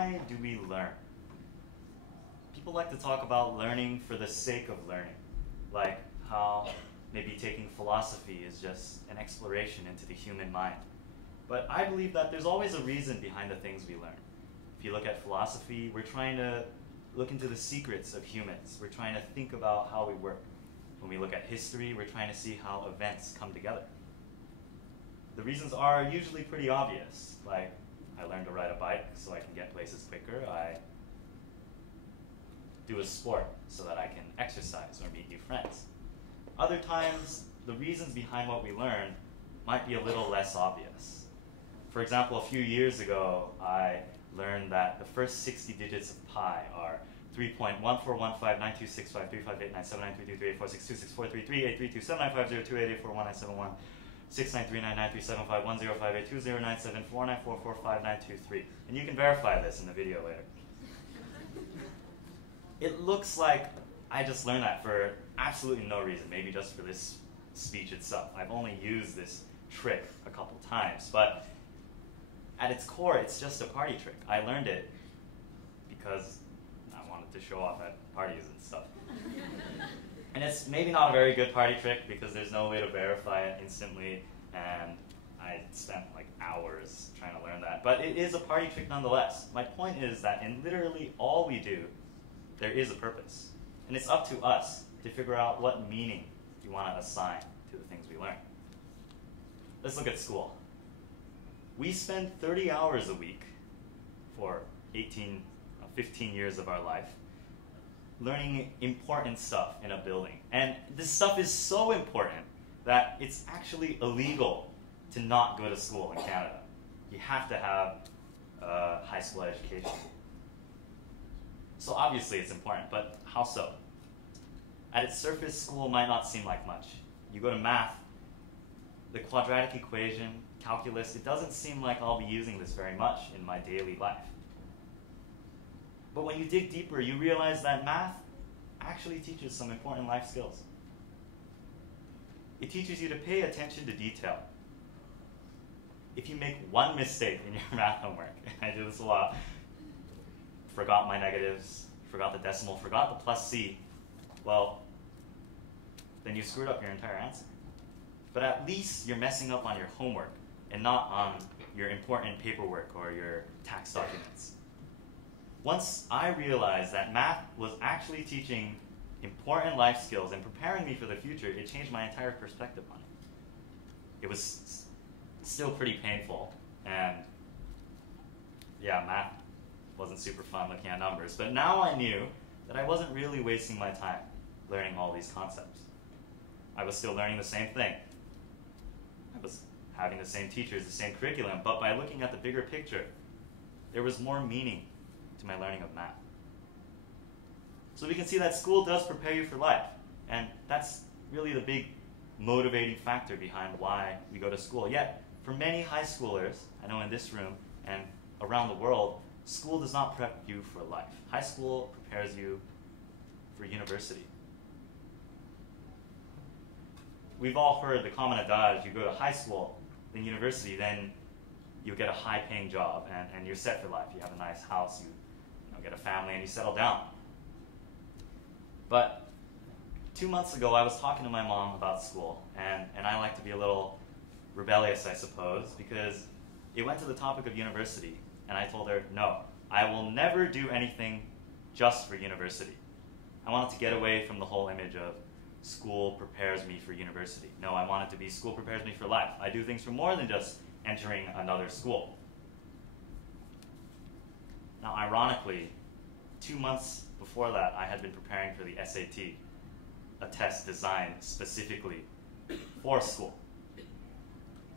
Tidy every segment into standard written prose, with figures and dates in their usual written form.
why do we learn? People like to talk about learning for the sake of learning, like how maybe taking philosophy is just an exploration into the human mind. But I believe that there's always a reason behind the things we learn. If you look at philosophy, we're trying to look into the secrets of humans. We're trying to think about how we work. When we look at history, we're trying to see how events come together. The reasons are usually pretty obvious, like I learned to ride a bike so I can get places quicker. I do a sport so that I can exercise or meet new friends. Other times, the reasons behind what we learn might be a little less obvious. For example, a few years ago, I learned that the first 60 digits of pi are 3.141592653589793234338837550228841717193502097459445923. And you can verify this in the video later. It looks like I just learned that for absolutely no reason, maybe just for this speech itself. I've only used this trick a couple times, but at its core, it's just a party trick. I learned it because I wanted to show off at parties and stuff. And it's maybe not a very good party trick because there's no way to verify it instantly, and I spent like hours trying to learn that. But it is a party trick nonetheless. My point is that in literally all we do, there is a purpose. And it's up to us to figure out what meaning you want to assign to the things we learn. Let's look at school. We spend 30 hours a week for 15 years of our life learning important stuff in a building. And this stuff is so important that it's actually illegal to not go to school in Canada. You have to have a high school education. So obviously it's important, but how so? At its surface, school might not seem like much. You go to math, the quadratic equation, calculus, it doesn't seem like I'll be using this very much in my daily life. But when you dig deeper, you realize that math actually teaches some important life skills. It teaches you to pay attention to detail. If you make one mistake in your math homework, and I do this a lot, forgot my negatives, forgot the decimal, forgot the plus C, well, then you screwed up your entire answer. But at least you're messing up on your homework and not on your important paperwork or your tax documents. Once I realized that math was actually teaching important life skills and preparing me for the future, it changed my entire perspective on it. It was still pretty painful, and yeah, math wasn't super fun looking at numbers, but now I knew that I wasn't really wasting my time learning all these concepts. I was still learning the same thing. I was having the same teachers, the same curriculum, but by looking at the bigger picture, there was more meaning to my learning of math. So we can see that school does prepare you for life, and that's really the big motivating factor behind why we go to school. Yet, for many high schoolers, I know in this room and around the world, school does not prep you for life. High school prepares you for university. We've all heard the common adage, you go to high school, then university, then you get a high-paying job, and you're set for life. You have a nice house, you get a family, and you settle down. But 2 months ago, I was talking to my mom about school, and I like to be a little rebellious, I suppose, because it went to the topic of university, and I told her, no, I will never do anything just for university. I wanted to get away from the whole image of school prepares me for university. No, I want it to be school prepares me for life. I do things for more than just entering another school. Now, ironically, 2 months before that, I had been preparing for the SAT, a test designed specifically for school.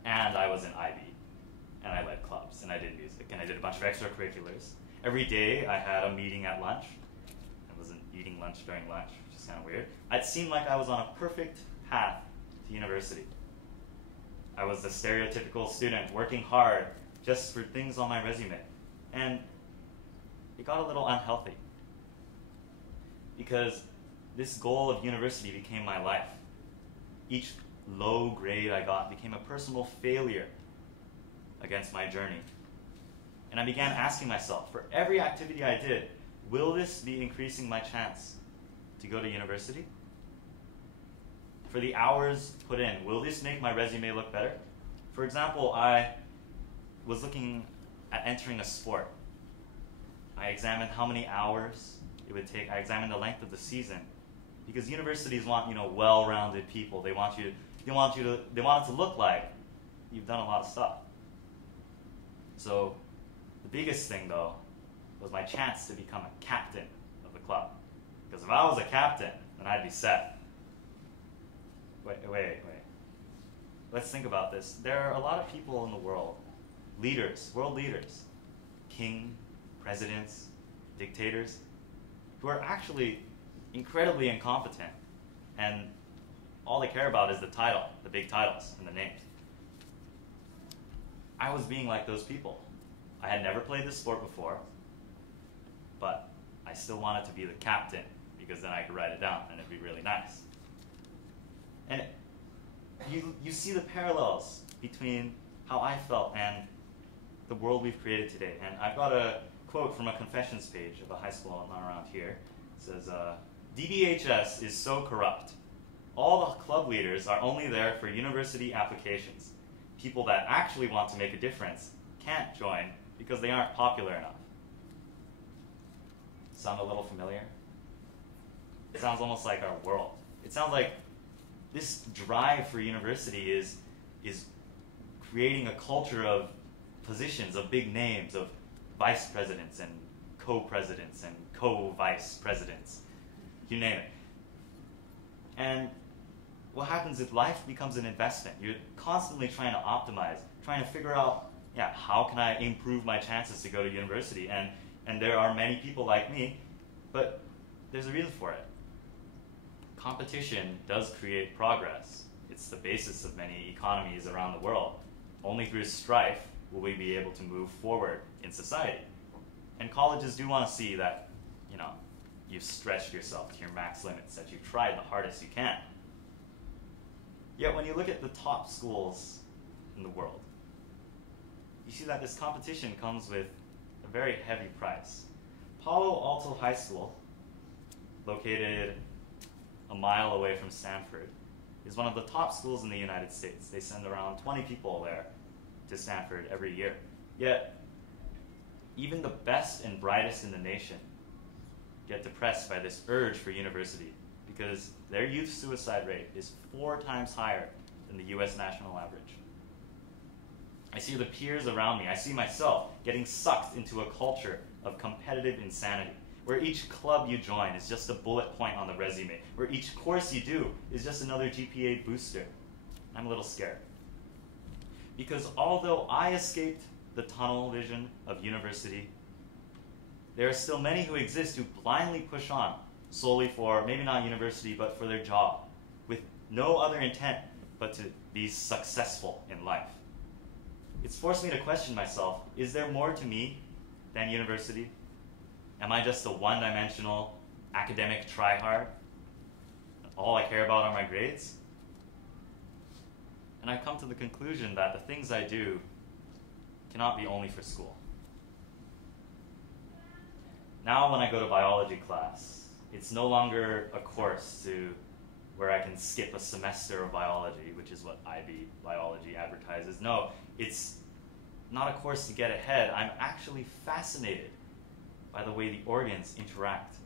And I was in IB, and I led clubs, and I did music, and I did a bunch of extracurriculars. Every day, I had a meeting at lunch. I wasn't eating lunch during lunch, which is kind of weird. It seemed like I was on a perfect path to university. I was the stereotypical student working hard just for things on my resume. And it got a little unhealthy because this goal of university became my life. Each low grade I got became a personal failure against my journey. And I began asking myself, for every activity I did, will this be increasing my chance to go to university? For the hours put in, will this make my resume look better? For example, I was looking at entering a sport. I examined how many hours it would take. I examined the length of the season, because universities want, well-rounded people. They want it to look like you've done a lot of stuff. So the biggest thing, though, was my chance to become a captain of the club. Because if I was a captain, then I'd be set. Wait. Let's think about this. There are a lot of people in the world, world leaders, king, presidents, dictators, who are actually incredibly incompetent, and all they care about is the title, the big titles and the names. I was being like those people. I had never played this sport before, but I still wanted to be the captain, because then I could write it down and it'd be really nice. And you see the parallels between how I felt and the world we've created today. And I've got a quote from a confessions page of a high school not around here. It says, DBHS is so corrupt. All the club leaders are only there for university applications. People that actually want to make a difference can't join because they aren't popular enough. Sound a little familiar? It sounds almost like our world. It sounds like this drive for university is creating a culture of positions, of big names, of vice presidents and co-presidents and co-vice presidents. You name it. And what happens if life becomes an investment? You're constantly trying to optimize, trying to figure out, how can I improve my chances to go to university? And there are many people like me, but there's a reason for it. Competition does create progress. It's the basis of many economies around the world. Only through strife will we be able to move forward in society. And colleges do want to see that, you've stretched yourself to your max limits, that you've tried the hardest you can. Yet when you look at the top schools in the world, you see that this competition comes with a very heavy price. Palo Alto High School, located a mile away from Stanford, is one of the top schools in the United States. They send around 20 people there to Stanford every year. Yet, even the best and brightest in the nation get depressed by this urge for university, because their youth suicide rate is 4 times higher than the US national average. I see the peers around me, I see myself getting sucked into a culture of competitive insanity, where each club you join is just a bullet point on the resume, where each course you do is just another GPA booster. I'm a little scared. Because although I escaped the tunnel vision of university, there are still many who exist who blindly push on solely for, maybe not university, but for their job, with no other intent but to be successful in life. It's forced me to question myself, is there more to me than university? Am I just a one-dimensional academic try-hard? All I care about are my grades? And I've come to the conclusion that the things I do cannot be only for school. Now when I go to biology class, it's no longer a course where I can skip a semester of biology, which is what IB Biology advertises. No, it's not a course to get ahead. I'm actually fascinated by the way the organs interact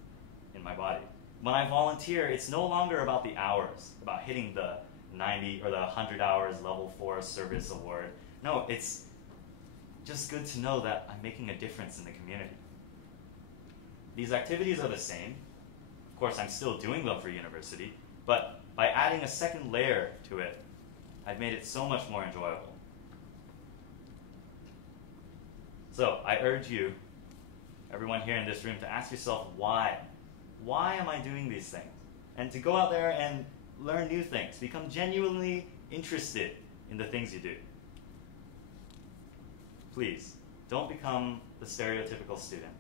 in my body. When I volunteer, it's no longer about the hours, about hitting the 90 or the 100 hours level 4 service award. No, it's just good to know that I'm making a difference in the community. These activities are the same. Of course, I'm still doing them for university, but by adding a second layer to it, I've made it so much more enjoyable. So I urge you, everyone here in this room, to ask yourself why. Why am I doing these things? And to go out there and learn new things. Become genuinely interested in the things you do. Please, don't become the stereotypical student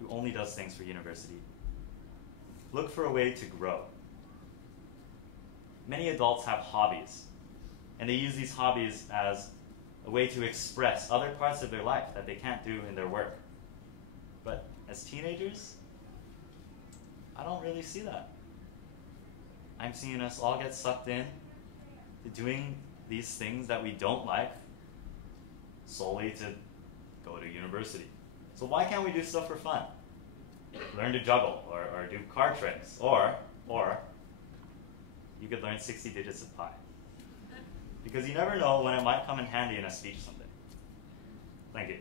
who only does things for university. Look for a way to grow. Many adults have hobbies, and they use these hobbies as a way to express other parts of their life that they can't do in their work. But as teenagers, I don't really see that. I'm seeing us all get sucked in to doing these things that we don't like solely to go to university. So why can't we do stuff for fun? Learn to juggle, or do card tricks, or you could learn 60 digits of pi. Because you never know when it might come in handy in a speech someday. Thank you.